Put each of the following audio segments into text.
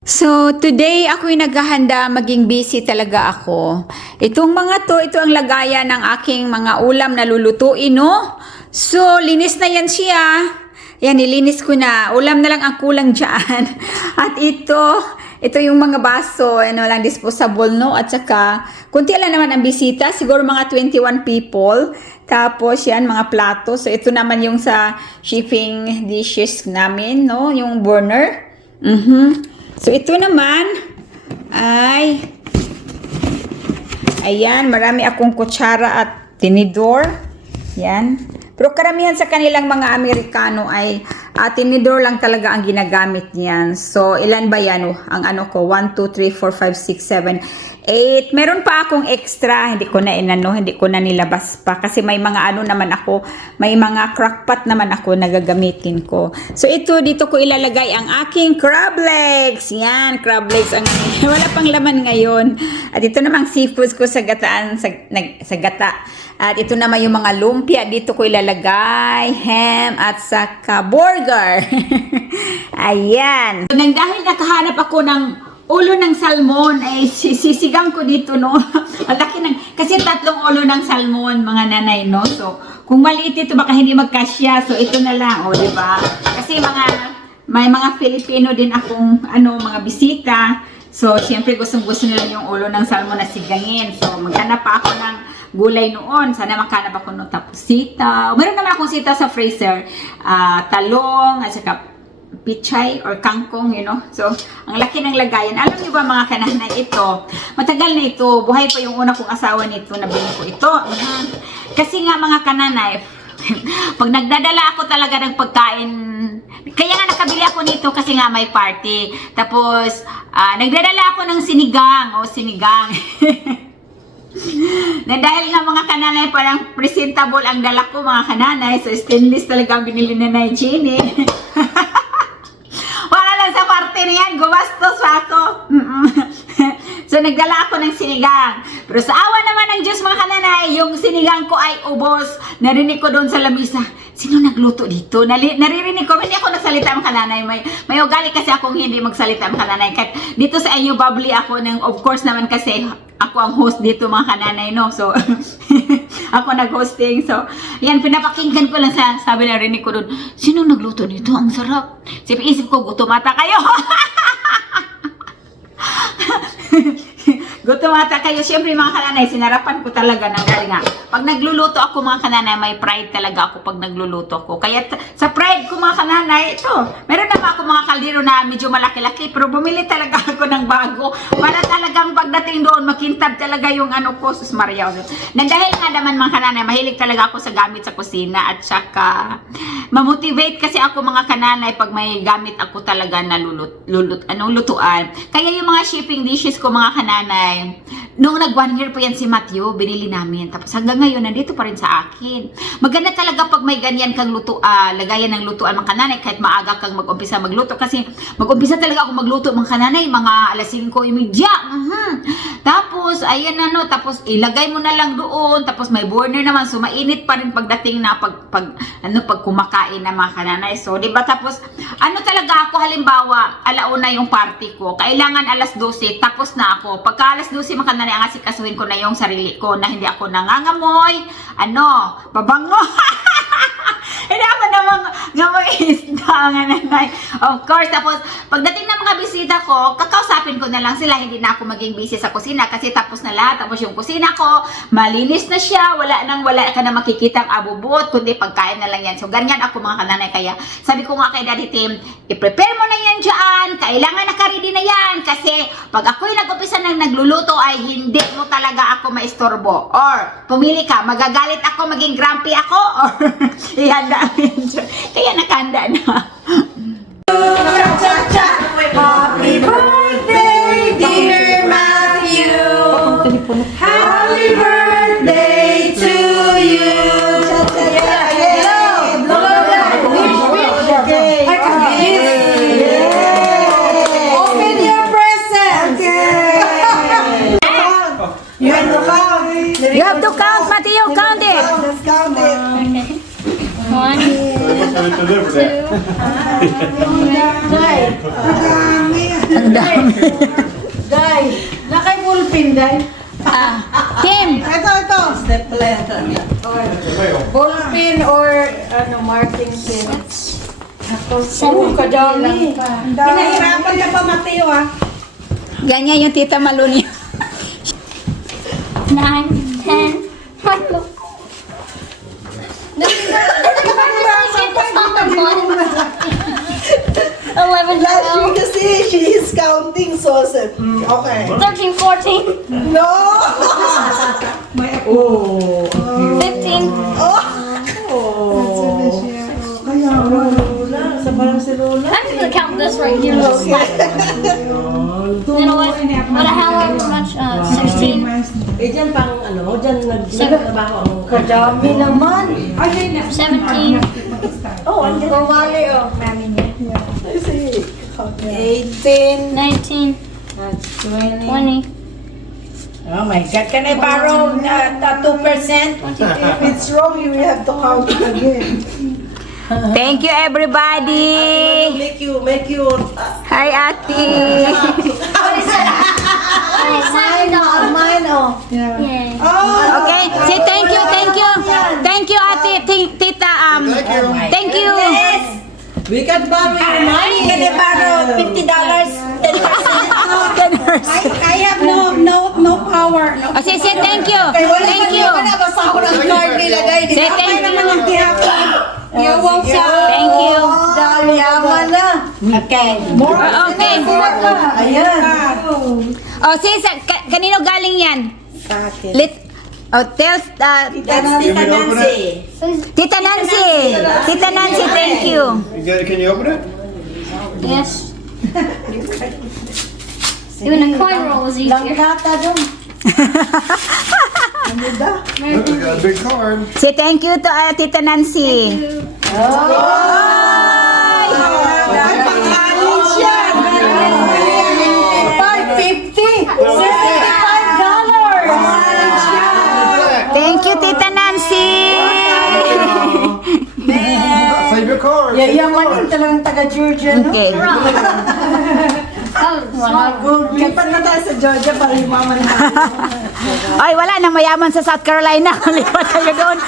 So, today ako'y naghahanda, maging busy talaga ako. Itong mga to, ito ang lagayan ng aking mga ulam na lulutuin, no? So, linis na yan siya. Yan, nilinis ko na. Ulam na lang ang kulang dyan. At ito yung mga baso, ano lang, disposable, no? At saka, kunti lang naman ang bisita, siguro mga 21 people. Tapos, yan, mga plato. So, ito naman yung sa shipping dishes namin, no? Yung burner. So, ito naman ay, ayan, marami akong kutsara at tinidor. Yan. Pero karamihan sa kanilang mga Amerikano ay tinidor lang talaga ang ginagamit niyan. So, ilan ba yan? Ang ano ko, 1, 2, 3, 4, 5, 6, 7, 8. Meron pa akong extra. Hindi ko na nilabas pa. Kasi may mga ano naman ako, may mga crockpot naman ako na gagamitin ko. So, dito ko ilalagay ang aking crab legs. Yan, crab legs. Wala pang laman ngayon. At ito namang seafoods ko sa gataan, sa gata. At ito naman yung mga lumpia. Dito ko ilalagay ham at saka burger. Ayan. So, dahil nakahanap ako ng ulo ng salmon, ay sisigang ko dito, no? Kasi 3 ulo ng salmon, mga nanay, no? So, kung maliit ito, baka hindi magkasya. So, ito na lang, o, diba? Kasi may mga Filipino din akong, mga bisita. So, siyempre, gustong-gusto nila yung ulo ng salmon na sigangin. So, maghanap pa ako ng gulay noon. Sana makanap ako ng tapos sitaw. Meron naman akong sitaw sa freezer. Talong, at saka pichay or kangkong, So, ang laki ng lagayan. Alam niyo ba mga kananay, ito, matagal na ito. Buhay pa yung una kong asawa nito, nabili ko ito. Kasi nga mga kananay, pag nagdadala ako talaga ng pagkain, kaya nga nakabili ako nito kasi nga may party. Tapos, nagdadala ako ng sinigang. Na dahil nga mga kananay, parang presentable ang dala ko mga kananay. So, stainless talaga ang binili na Nanay Jenny. Wala lang sa party niyan, gumastos ako. So, nagdala ako ng sinigang. Pero sa awa naman ng Diyos mga kananay, yung sinigang ko ay ubos. Narinig ko doon sa lamisa, sino nagluto dito? Naririnig ko, hindi ako nagsalita mga kananay. May ugali kasi akong hindi magsalita mga kananay. Kahit dito sa inyo, bubbly ako of course naman kasi ako ang host dito mga kananay, no? So, ako nag-hosting. So, yan, pinapakinggan ko lang sabi na rinig ko doon, sino nagluto dito? Ang sarap. Isip ko, gutom ata kayo. Gutom ata kayo. Siyempre mga kananay, sinarapan ko talaga ng dahil nga. Pag nagluluto ako mga kananay, may pride talaga ako pag nagluluto ako. Kaya sa pride ko mga kananay, ito, meron naman ako mga kaldero na medyo malaki-laki, pero bumili talaga ako ng bago. Para talagang pagdating doon, makintab talaga yung ko, sus Maria. Na dahil nga naman mga kananay, mahilig talaga ako sa gamit sa kusina at saka mamotivate kasi ako mga kananay pag may gamit ako talaga na lutuan. Kaya yung mga shipping dishes ko mga kananay, noong nag 1 year pa yan si Matthew, binili namin. Tapos hanggang ngayon, nandito pa rin sa akin. Maganda talaga pag may ganyan kang lagayan ng lutuan mga kananay, kahit maaga kang mag-umpisa magluto. Kasi mag-umpisa talaga ako magluto mga kananay, mga alas 5:30. Tapos, ayan tapos ilagay mo na lang doon. Tapos may burner naman, so mainit pa rin pagdating na pag kumakain na mga kananay. So, diba? Tapos, talaga ako, halimbawa, alauna yung party ko. Kailangan alas 12, tapos na ako. Pagka alas 12, mga kananay, ang asikasuhin ko na yung sarili ko na hindi ako nangangamoy, babango. Hindi ako namang ngamoy isda, nga nanay. Of course, tapos, pagdating ng mga bisita ko, kakausapin ko na lang sila, hindi na ako maging busy sa kusina kasi tapos na lahat. Tapos yung kusina ko, malinis na siya, wala ka na makikitang abubot, kundi pagkain na lang yan. So, ganyan ako mga kananay. Kaya, sabi ko nga kay Daddy Tim, i-prepare mo na yan dyan, kailangan naka-ready na yan, kasi pag ako'y nag-upisa ng nagluluto ay hindi mo talaga ako maistorbo. Or, pumili ka, magagalit ako, maging grumpy ako, or ihanda. Kaya nakahanda na. Happy birthday, dear Matthew. Happy birthday to you. Open your present. You have to count. You have to count, Matthew, count it. Let's count it. 1, Deliver that. 2, 3. Ang dami. Day, nakay ballpen, Day. Kim, Ito. Ballpen or marking pen. Ako, kadami. Pinahirapan ka pa, Mateo, ah. ganyan yung tita Maluni. 9, 10. What the? No, Last 11, week 12, kasi she is counting sauces. Okay. 13, 14, No! 15. I'm just gonna count this right here. You know what? However much, 16. Diyan pang diyan nagtrabaho ang Kadami naman. 17. Kumali, oh. 18. 19. 20. 20. Oh my God, can I borrow 2%? If it's wrong, you will have to count it again. Thank you, everybody. make you Hi, Ate. Mine, oh. Yay. Oh! Okay, say thank you. Thank you, Ate. Tita, thank you. we can borrow your money. Can I borrow $50? 10%? I have no power. No. Oh, say thank you. Thank you. Nabasa ko ng card nila, Day. Say thank you. You're welcome. Thank you. Yaman na. Okay. More. Okay. Ayan. Oh, sis, kanino galing yan? Tell, That's Tita Nancy. Tita Nancy. Tita Nancy, thank you. Can you open it? Yes. Even a coin roll was easier. Langkata dun. Look, we got a big card. Say thank you to Tita Nancy. Ay, pang-anin siya. $5.50. $65. Thank you, Tita Nancy. Save your card. Yayamanin talagang taga-Georgia, no? Okay. Lipat na tayo sa Georgia para yumaman na. Ay, wala na mayaman sa South Carolina. Lipat kayo doon.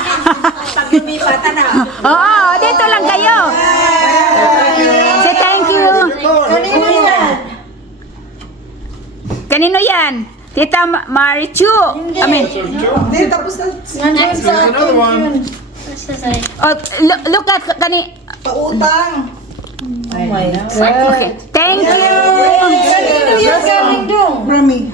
Pag lumipatan na. Oo, dito lang kayo. Say thank you. Kanino yan? Kanino yan? Tita Marichu. I mean, Hindi, tapos na. Nandiyan Here's sa another one. This is a. oh, look at pautang. Oh my God. Okay. Thank you. Kanino yan galing dong? Rami.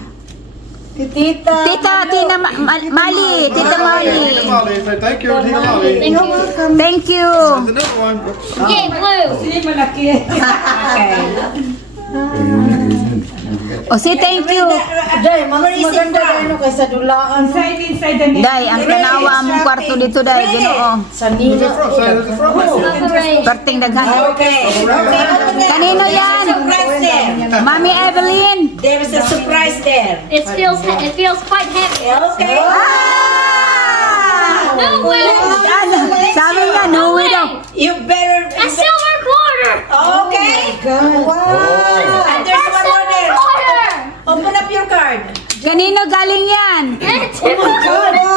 Tita. Tita Tina Mali. Tita Mali. Tita Molly. Say thank you, Tita Molly. Thank you. Thank you. There's another one. Yay, blue. Oh, say thank you. Day, maganda ano kaysa dulaan. Day, ang tanawa mong kwarto dito, Day. Ginoo. Sa Where's Nina. it from? Say it at the front. Operate. Perting daghan. Okay. Kanino yan? Surprise there. Mami Evelyn. There is a surprise there. It feels quite heavy. Okay. No way. Sabi nga, no way daw. You better. A silver quarter. Okay. Wow. And there's A one more silver there. quarter. Open up your card. Kanino galing yan? $200.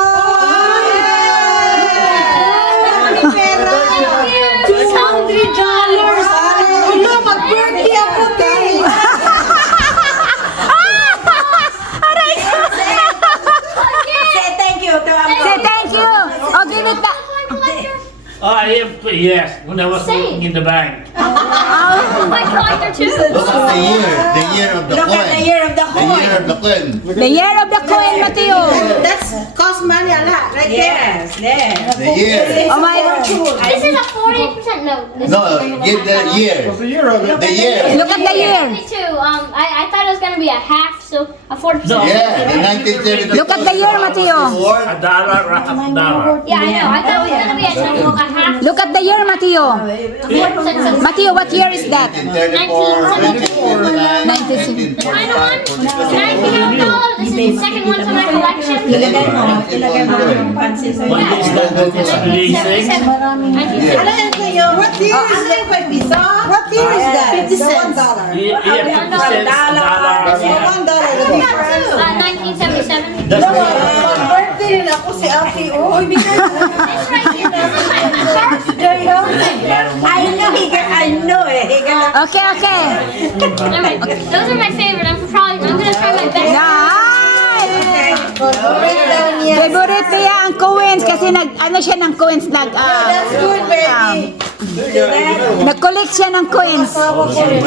Hello, mag-birthday ako, Tay. Say thank you to Say thank you. Oh, give it back. Yes, when I was Say. looking in the bank. My collector too. Look at the year of the Look at the coin. year of the The year coin. of the coin. The year of the coin, Mateo. That's cost money a lot, right there. Yes. The year. Oh my God. This is a 48% note. This No, is give the year. What's the year of it? The year. Look at the year. I thought it was gonna be a half, so a 40%. No. Yeah, in 1932. Look at the year, Mateo. A dollar, half dollar. Yeah, I know. I thought it was gonna be a half. Look at the year, Mateo. 40%. Mateo, what year is that? 1934, 96. Final one. Can I know? This is the second one to my collection. Ilagay mo. Ilagay mo yung pansin sa'yo. What is that? It's leasing. 1977. What year is that? What year is that? 50 cents. $1. Yeah, 50 cents, dollar. $1 the difference. 1977. That's No, right. birthday rin ako si Ate. Oh, because It's right here. I know eh. Okay, okay. Alright, those are my favorite. I'm gonna try my best. Nice! Favorite daw niya. Favorite niya ang coins kasi ano siya ng coins, That's good, baby. nag-collect siya ng coins. Asawa ko rin.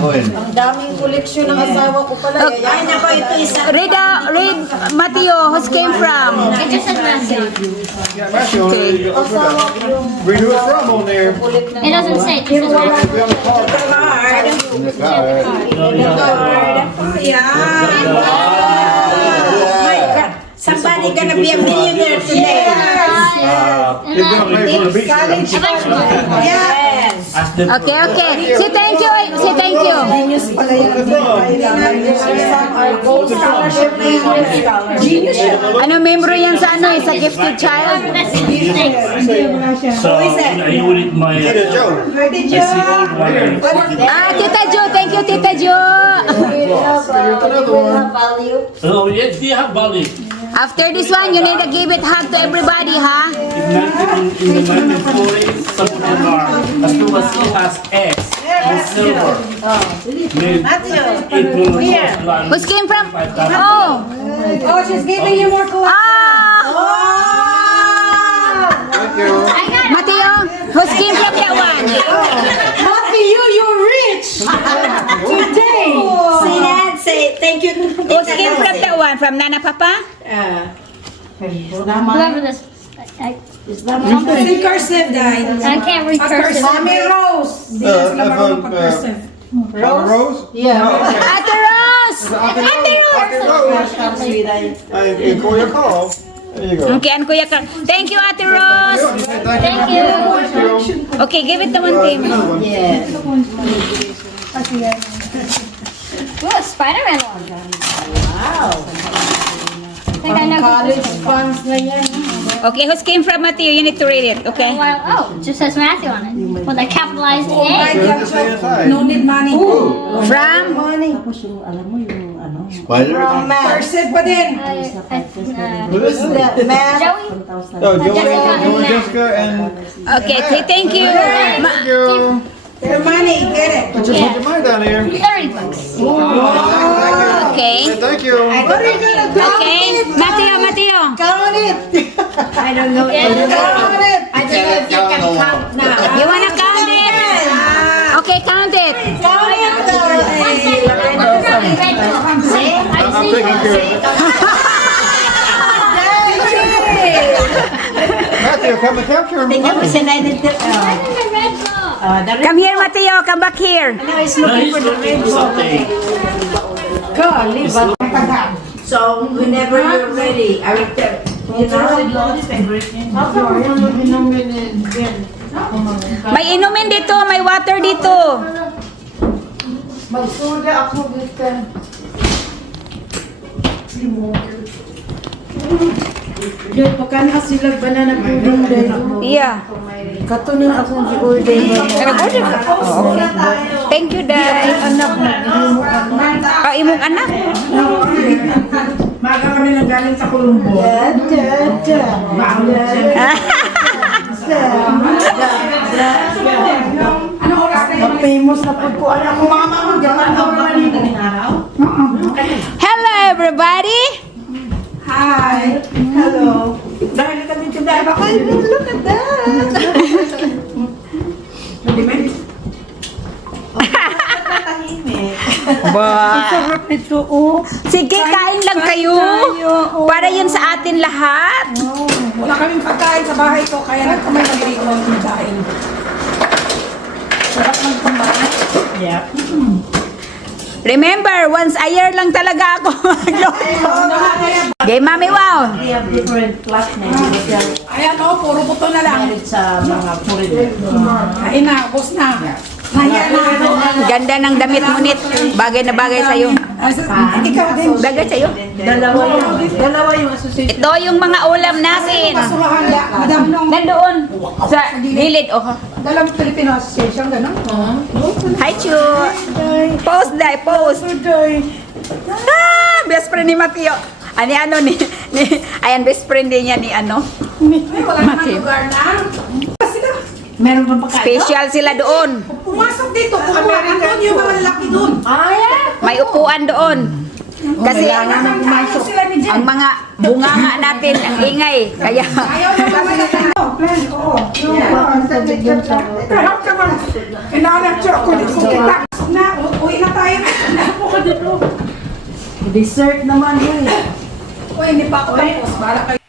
Coin. Ang daming koleksyon ng asawa ko pala. Ay, nako, ito isa. Read, Mateo, who's came from? It just says Matthew. Yeah, Matthew, you got Asawa ko yung where you from on there? It doesn't say. It just says Matthew. Be on the card. card. In the car. My God. Somebody gonna be a millionaire today. He's gonna pay for the beach. Eventually. Yes. Ask them Okay, okay. Say thank you, say thank you. Genius pala yan. Our gold scholarship na yan. Genius siya. Ano, membro yan sa ano, sa gifted child? So, I will eat my I see old one. Tita Jo, thank you, Tita Jo. Oh, yes, they have Bali. After this one, you need to give it hug to everybody, ha? In the 1940s, some of them are as long as he has X and silver. It will cost like Who's came from? 5,000. Oh! Oh, she's giving you more coins. Ah! Thank you. Mateo, who's came from that one? Happy you're rich. Today. Say that, say thank you. Who's came from that one? From Nana Papa? Whoever this. Si cursive died. I can't read cursive. Mommy Rose. Rose? Yeah. Ate Rose! Ate Rose! And call your call. There you go. Okay, and Kuya Kang. Thank you, Ate Rose. Thank you. Thank you. Okay, give it to one team. Yes. Ooh, a Spider-Man one. Wow. I think I know. College funds na yan. Okay, who's came from Mateo? You need to read it, okay? Well, oh, it just says Matthew on it. With a capitalized Oh my A. God. No need money. From? Money. Spider? From cursive pa din. Who's that? Man. Joey? Oh, Joey, Jessica, and Okay, thank you. thank you. Your money. Get it. Just put your money down here. 30 bucks. Okay. Yeah, thank you. What are you gonna do? Okay, Mateo. Count it. I don't know. Yeah. Count it. I don't know if you can count now. You wanna count it? Okay, count it. Count it. I'm taking care of it. Matthew, come and capture him. Come here, Mateo. Come back here. No, he's looking for something. So whenever you're ready, I will tell May inumin dito, may water dito. magsuda ako dito. Diyan, pagkana sila banana pudding din. Yeah. Katunin akong i-order. Nag-order ka? Oh, okay. Thank you, Day. Anak mo, Oh, imong anak? Maga kami nang galing sa Colombo. Ano oras kayo? Famous na pagkuhan ako. Mga mama, gaman ako naman araw. Hello, everybody. Hi. Hello. Dahil ka dito dahil ako. Look at that. Sarap nito, oh. Sige, kain lang kayo. Para yun sa atin lahat. Wala kaming pagkain sa bahay ko, kaya nagkamay nag-iiko ang pagkain. Sarap ng kumain. Yeah. Remember, once a year lang talaga ako magluto. Okay, Mami Wow. They have different class na. Ayan, oh, puro buto na lang. Sa mga foreigner. Kain na, ubos na. Ganda ng damit mo, Nit. Bagay na bagay sa'yo. Ikaw din. Bagay sa'yo. Dalawa yung association. Ito yung mga ulam natin. Madam Nong. Nandoon. Sa gilid. Oh. Dalawang Filipino Association, gano'n? Hi, Chu. Post dai, post. Best friend ni Mateo. Ano ni ayan, best friend din niya ni ano. Wala naman lugar na. Meron pa pa kayo? Special sila doon. Pumasok dito. Andun yung mga lalaki doon. May upuan doon. Kasi Sila ni Jen. ang mga bunganga natin ang ingay. Kaya Ayaw na ba mga ano? Plan, oo. Kahap ka man. Inaanap siya ako. Kung kita. Na, uwi na tayo. Napo ka dito. Dessert naman yun. Uy, hindi pa ako tapos. Bala kayo.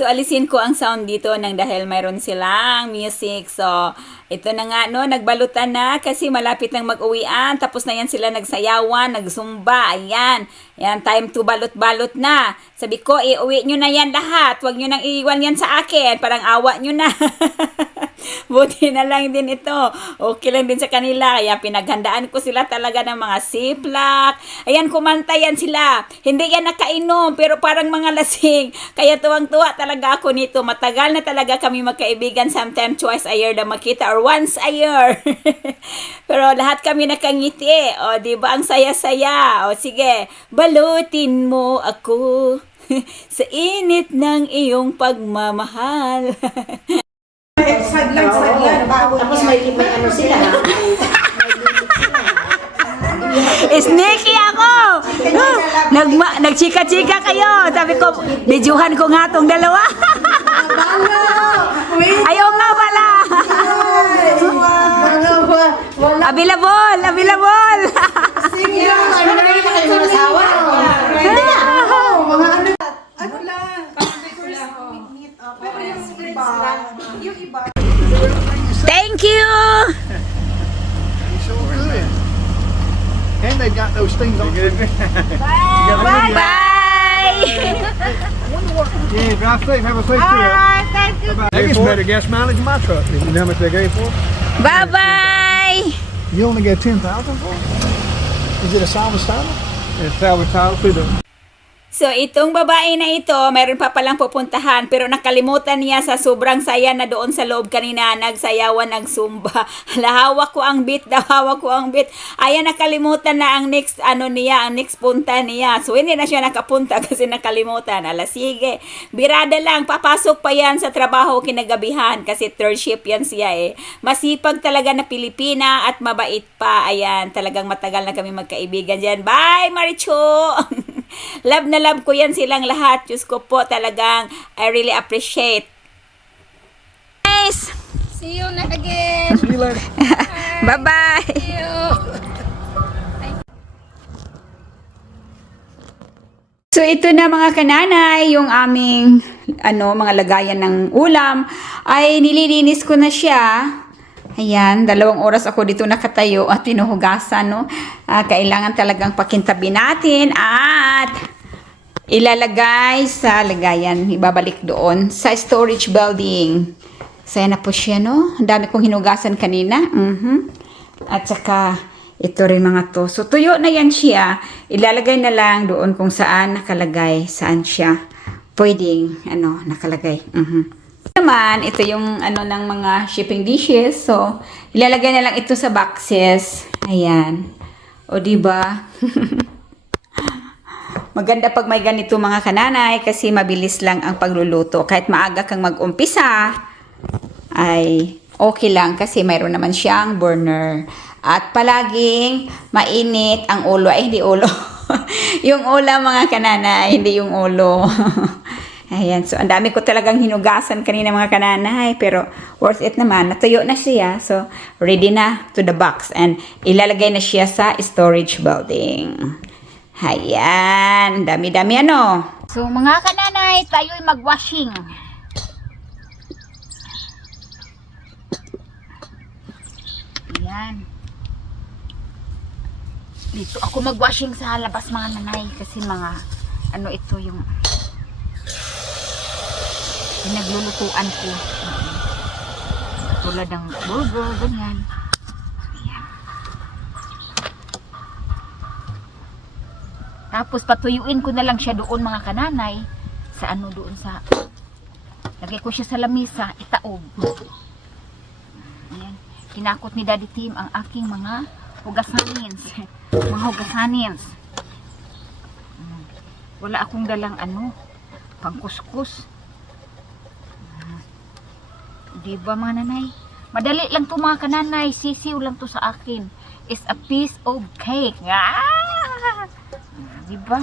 so alisin ko ang sound dito nang dahil mayroon silang music. So ito na nga no, nagbalutan na kasi malapit nang mag-uwian. Tapos na yan sila nagsayawan, nagsumba. Ayan. Ayan, time to balot-balot na. Sabi ko, iuwi nyo na yan lahat. Huwag nyo nang iiwan yan sa akin. Parang awa nyo na. Buti na lang din ito. Okay lang din sa kanila. Kaya pinaghandaan ko sila talaga ng mga siplak. Ayan, kumanta yan sila. Hindi yan nakainom, pero parang mga lasing. Kaya tuwang-tuwa talaga ako nito. Matagal na talaga kami magkaibigan. Sometimes twice a year na makita or once a year. Pero lahat kami nakangiti. O, diba? Ang saya-saya. O, sige. Balutin mo ako sa init ng iyong pagmamahal. Saglan. Tapos may ano sila. Sneaky ako! Nagchika-chika kayo. Sabi ko, bidyuhan ko nga tong dalawa. Ayaw nga pala. Available! Thank you! So good. And they've got those things on. Bye! Yeah, drive safe. Have a safe trip. They get better gas mileage in my truck. You know how much they gave for it? Bye-bye! You only get 10,000 for it? Is it a salvage title? It's salvage title too. So, itong babae na ito, mayroon pa palang pupuntahan, pero nakalimutan niya sa sobrang saya na doon sa loob kanina, nagsayawan, nagsumba. Hawak ko ang beat. Ayan, nakalimutan na ang next, ang next punta niya. So, hindi na siya nakapunta kasi nakalimutan. Sige, birada lang, papasok pa yan sa trabaho kinagabihan kasi third shift yan siya eh. Masipag talaga na Pilipina at mabait pa. Ayan, talagang matagal na kami magkaibigan dyan. Bye, Maricho! Love na love ko yan silang lahat. Diyos ko po, talagang I really appreciate. Nice! See you again. See you later. Bye-bye! See you. So ito na mga kananay, yung aming mga lagayan ng ulam ay nililinis ko na siya. Ayan, 2 oras ako dito nakatayo at pinuhugasan, no? Kailangan talagang pakintabi natin at ilalagay sa lagayan, ibabalik doon sa storage building. Saya na po siya, no? Ang dami kong hinugasan kanina. At saka ito rin mga to. So tuyo na yan siya. Ilalagay na lang doon kung saan nakalagay, saan siya pwedeng nakalagay. Naman, ito yung ng mga shipping dishes. So, ilalagay na lang ito sa boxes. Ayan. O, diba? Maganda pag may ganito mga kananay kasi mabilis lang ang pagluluto. Kahit maaga kang mag-umpisa, ay okay lang kasi mayroon naman siyang burner. At palaging mainit ang ulo. Ay, hindi ulo. Yung ulam mga kananay, hindi yung ulo. Ayan, so ang dami ko talagang hinugasan kanina mga kananay, pero worth it naman. Natuyo na siya, so ready na to the box. And ilalagay na siya sa storage building. Ayan, dami-dami So mga kananay, tayo'y mag-washing. Ayan. Dito ako mag-washing sa labas mga nanay kasi mga ito yung pinaglulutuan ko. Tulad ng burger, ganyan. Tapos patuyuin ko na lang siya doon mga kananay. Sa ano doon sa... Lagay ko siya sa lamisa, itaob. Ayan. Kinakot ni Daddy Tim ang aking mga hugasanins. Mga hugasanins. Wala akong dalang ano, pangkuskus. Diba mga nanay? Madali lang to mga kananay. Sisiw lang to sa akin. It's a piece of cake. Ah! Diba?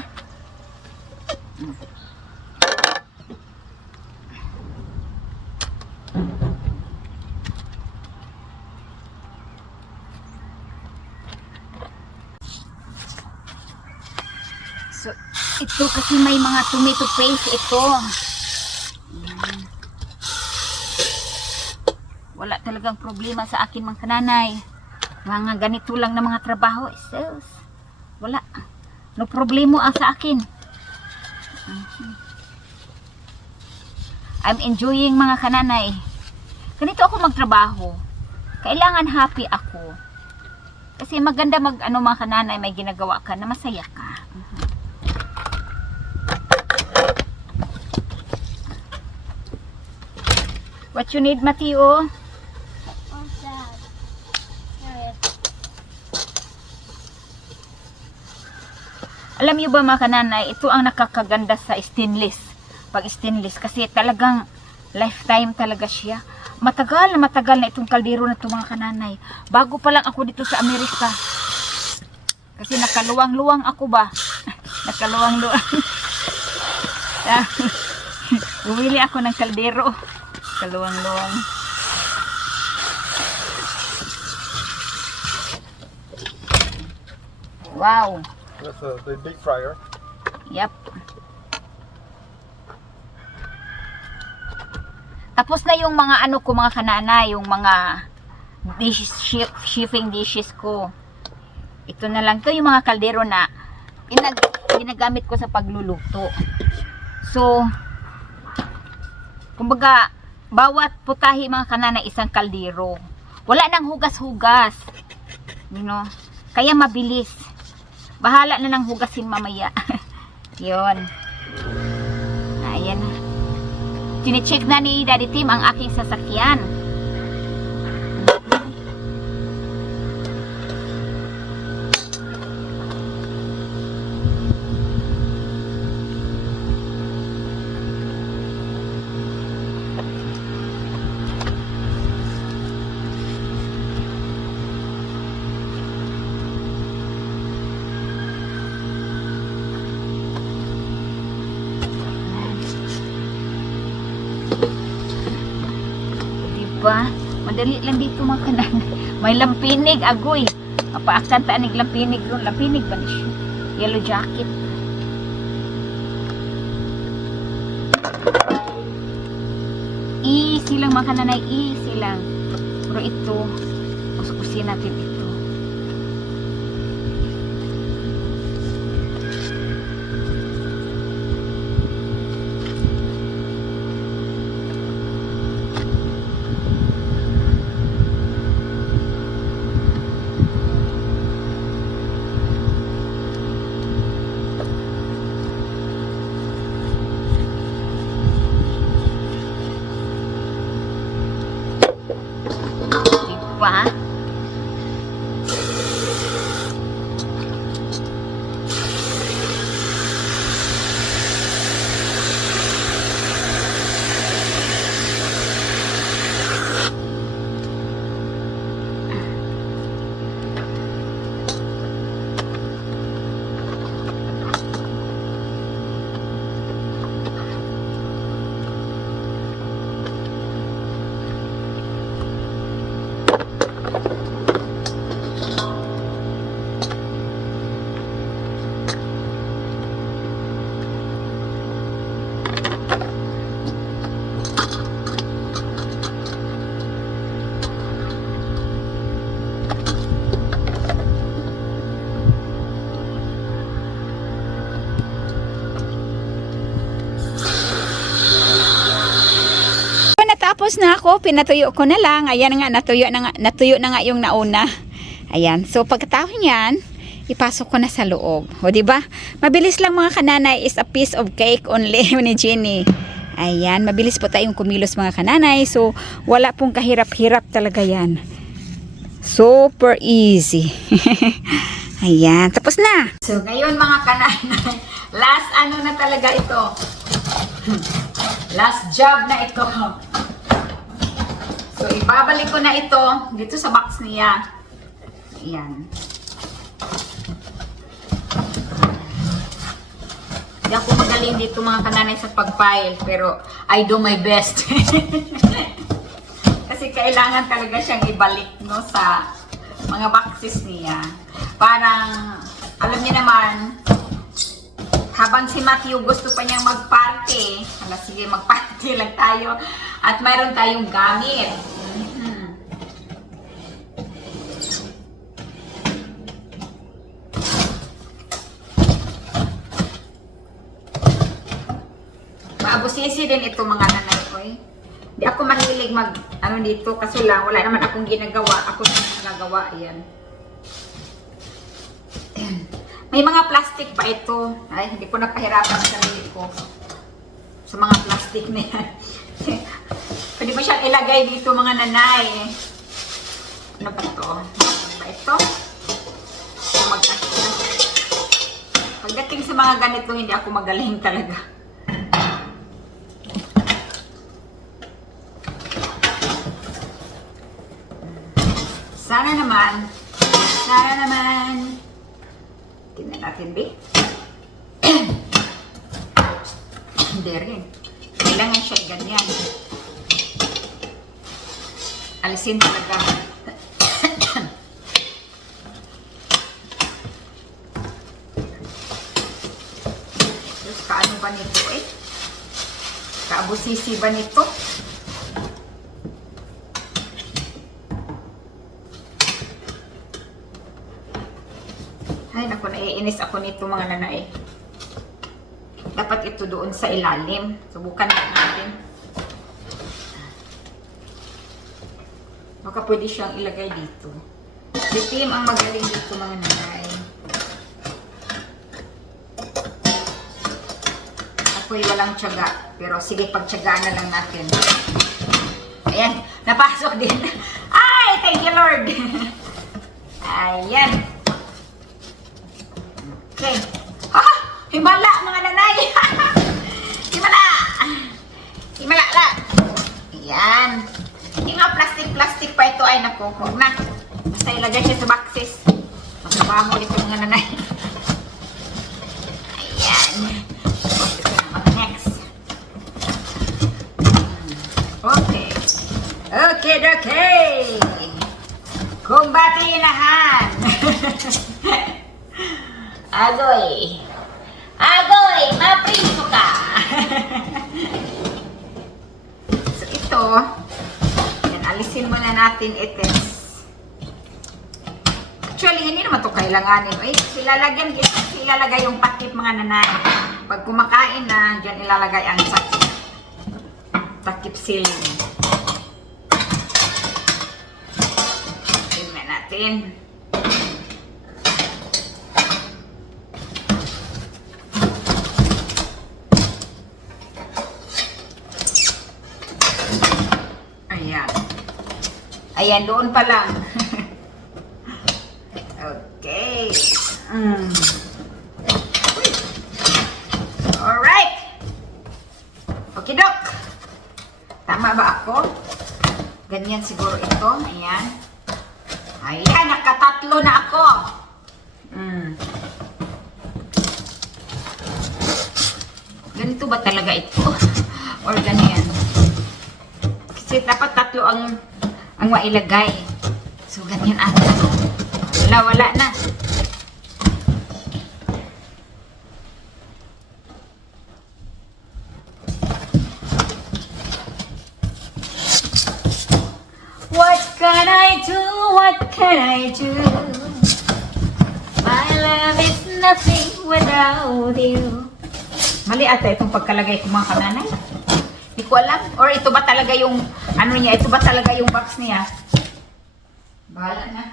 So, ito kasi may mga tomato paste ito. Wala talagang problema sa akin mga kananay. Mga ganito lang na mga trabaho. Sus, wala. No problema sa akin. I'm enjoying mga kananay. Ganito ako magtrabaho. Kailangan happy ako. Kasi maganda mag ano mga kananay, may ginagawa ka na masaya ka. What you need, Mateo? What's that? There it is. Alam niyo ba mga kananay, ito ang nakakaganda sa stainless. Pag stainless, kasi talagang lifetime talaga siya. Matagal na itong kaldero na ito mga kananay. Bago pa lang ako dito sa Amerika. Kasi nakaluwang-luwang ako ba? Nakaluwang-luwang. Bumili ako ng kaldero. Kaluwang-luwang. Wow. That's the deep fryer. Yep. Tapos na yung mga ano ko mga kanana, yung mga chefing dishes ko. Ito na lang to yung mga kaldero na ginagamit ko sa pagluluto. So, kumbaga, bawat putahe mga kanana isang kaldero. Wala nang hugas-hugas. You know? Kaya mabilis. Bahala na nang hugasin mamaya. Yun. Ayan. Tine-check na ni Daddy Tim ang aking sasakyan. Diba? Madali lang dito mga kanan. May lampinig, agoy. Mapaakan taanig lampinig ron. Lampinig ba ni siya? Yellow jacket. Easy lang mga kananay. Easy lang. Pero ito, kuskusin natin ito. Diba? Natapos na ako, pinatuyo ko na lang. Ayan nga, natuyo na nga yung nauna. Ayan, so pagkatapos niyan, ipasok ko na sa loob. O, diba? Mabilis lang mga kananay, is a piece of cake only ni Jenny. Ayan, mabilis po tayong kumilos mga kananay. So, wala pong kahirap-hirap talaga yan. Super easy. Ayan, tapos na. So, ngayon mga kananay, last ano na talaga ito. Last job na ito. So, ibabalik ko na ito dito sa box niya. Ayan. Hindi ako magaling dito mga kananay sa pag-file, pero I do my best. Kasi kailangan talaga siyang ibalik, no, sa mga boxes niya. Parang, alam niyo naman, habang si Matthew gusto pa niyang mag-party, sige, mag-party lang tayo, at mayroon tayong gamit. Maabusisi din ito mga nanay ko eh. Hindi ako mahilig dito kasi lang, wala naman akong ginagawa. Ako na nagagawa, ayan. May mga plastic pa ito. Ay, hindi ko napahirapan sa sarili ko. Sa mga plastic na yan. Pwede mo siyang ilagay dito mga nanay. Ano ba ito? Ano ba ito? Pagdating sa mga ganito, hindi ako magaling talaga. Sana naman, tingnan natin, be. Hindi rin. Kailangan siya ganyan. Alisin talaga. Tapos, kaano ba nito eh? Kaabusisi ba nito? Ay, naku, naiinis ako nito mga nanay. Dapat ito doon sa ilalim. Subukan natin. Baka pwede siyang ilagay dito. Si Tim ang magaling dito mga nanay. Ako'y walang tiyaga. Pero sige, pagtiyagaan na lang natin. Ayan, napasok din. Ay, thank you Lord. Ayan. Okay. Himala mga nanay. Himala. Himala lang. Ayan. Yung nga plastic pa ito ay naku. Huwag na. Basta ilagay siya sa boxes. Magtrabaho ulit yung mga nanay. Ayan. Okay, mga next. Okay. Okay. Kumbatinahan. Agoy! Agoy! Mapriso ka! So, ito, yan, alisin muna natin ito. Actually, hindi naman ito kailanganin. Ay, ilalagay yung takip mga nanay. Pag kumakain na, dyan ilalagay ang takip siling. Tingnan natin. Ayan, doon pa lang. Okay. Alright. Okay, Dok. Tama ba ako? Ganyan siguro ito. Ayan. Ayan, nakatatlo na ako. Ganito ba talaga ito? Or ganyan? Kasi dapat tatlo ang mailagay. So, ganyan ata. Wala na. What can I do? What can I do? My love is nothing without you. Mali ata itong pagkalagay ko mga kananay. Hindi ko alam. Or ito ba talaga yung, ano niya, ito ba talaga yung box niya? Bahala na.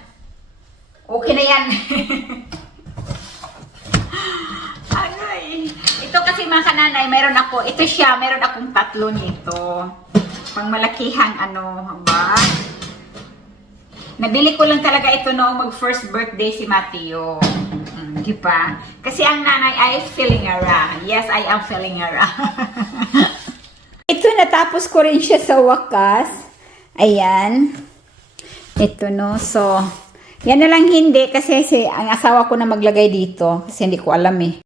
Okay na yan. Ano eh. Ito kasi mga kananay, meron akong 3 nito. Pang malakihang ano, ba? Nabili ko lang talaga ito noong mag-first birthday si Mateo. Di ba? Kasi ang nanay ay feeling ara. Yes, I am feeling ara. Ito, natapos ko rin siya sa wakas. Ayan. Ito, no. So, yan na lang hindi kasi ang asawa ko na maglagay dito. Kasi hindi ko alam eh.